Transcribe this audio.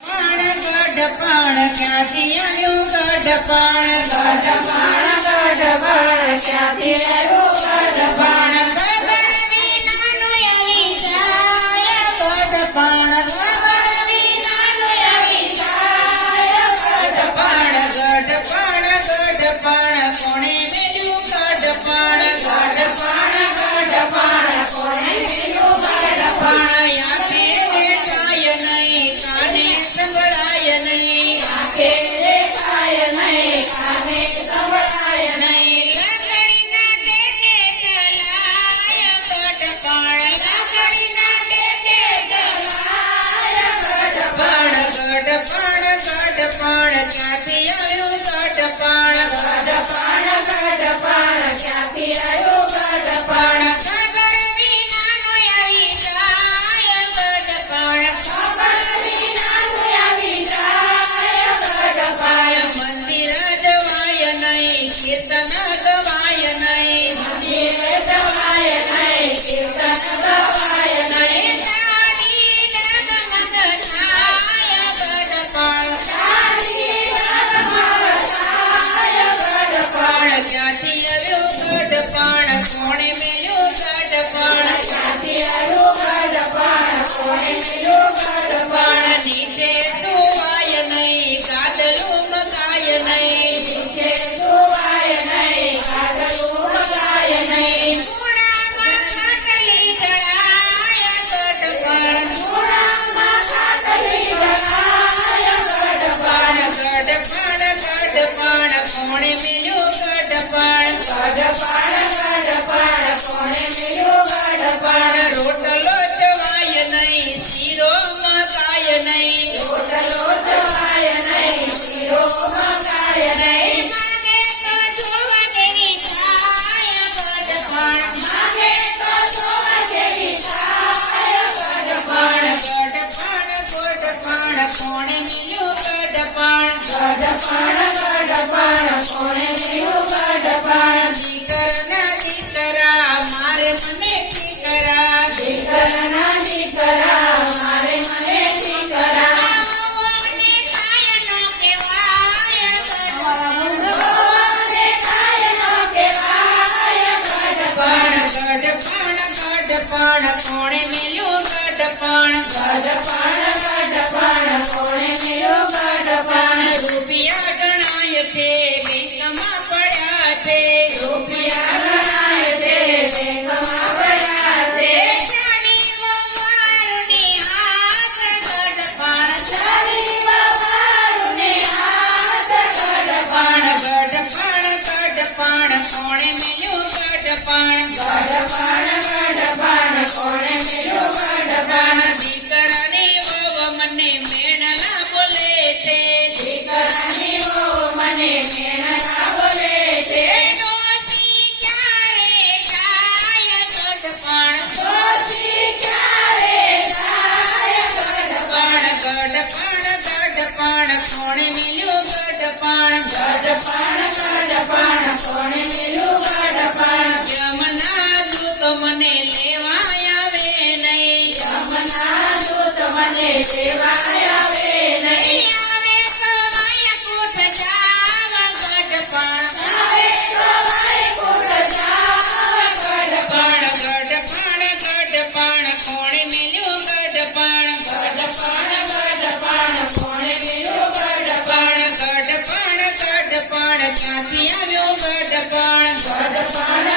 ગઢપણ ક્યાંથી આવ્યું ગઢપણ ક્યાંથી આવ્યું ગઢપણ ખબર વિનાનું આવી જાય ગઢપણ ખબર વિનાનું આવી જાય ગઢપણ કોણે મેલ્યું ગઢપણ કોણે મેલ્યું ગઢપણ યાદે દેખાય નહીં કાને સંભળાય નહીં આંખે દેખાય નહીં કાને સંભળાય નહીં લાકડીના ટેકે ચલાય ગઢપણ લાકડીના ટેકે ચલાય ગઢપણ ક્યાંથી આવ્યું ગઢપણ ક્યાંથી આવ્યું ગઢપણ ખબર વિનાનું આવી જાય ગઢપણ મંદિર જવાય નહીં કીર્તન ગવાય નહીં કીર્તન ગવાય નહીં સાડી ડગમગ થાય ગઢપણ ક્યાંથી આવ્યું ગઢપણ કોણે મેલ્યું ગઢપણ ક્યાંથી આવ્યું ગઢપણ કોણે મેલ્યું ગઢપણ નીચે સુવાય નહીં ગાદલું મગાય નહીં નીચે સુવાય નહીં ગાદલું મગાય નહીં ખૂણામાં ખાટલી ઢળાય ગઢપણ ખૂણામાં ખાટલી ઢળાય ગઢપણ કોણે મેલ્યું ગઢપણ કોણે મેલ્યું ગઢપણ રોટલો જવાય નહીં શીરો મગાય નહીં રોટલો જવાય નહીં શીરો મગાય નહીં માગે તો જોવા જેવી થાય ગઢપણ માગે તો જોવા જેવી થાય ગઢપણ કોણે મેલ્યું ગઢપણ કોણે મેલ્યું ગઢપણ દીકરના દીકરા મારે મને દીકરા દીકરના દીકરા મારે મને દીકરા ગઢપણ કોણે મેલ્યું ગઢપણ કોણે મેલ્યું ગઢપણ રૂપિયા ગણાય છે બેંકમાં પડ્યા છે રૂપિયા ગણાય છે બેંકમાં પડ્યા છે ચાવીઓ મારુની હાથ ગઢપણ ચાવીઓ મારુની હાથ ગઢપણ કોણે મેલ્યું ગઢપણ કોણે મેલ્યું ગઢપણ દીકરાની વહુ મને મેણલા બોલે છે દીકરાની વહુ મને મેણલા બોલે છે ડોસી ક્યારે જાય ગઢપણ ડોસી ક્યારે જાય ગઢપણ કોણે મેલ્યું ગઢપણ કોણે મેલ્યું ગઢપણ યમના દૂત મને લેવા આવે નહીં યમના દૂત મને લેવા આવે નહીં આવે તો વાયકુટ જાવ ગઢપણ આવે તો વાયકુટ જાવ ગઢપણ કોણે મેલ્યું ગઢપણ કોણે મેલ્યું ગઢપણ ક્યાંથી આવ્યું ગઢપણ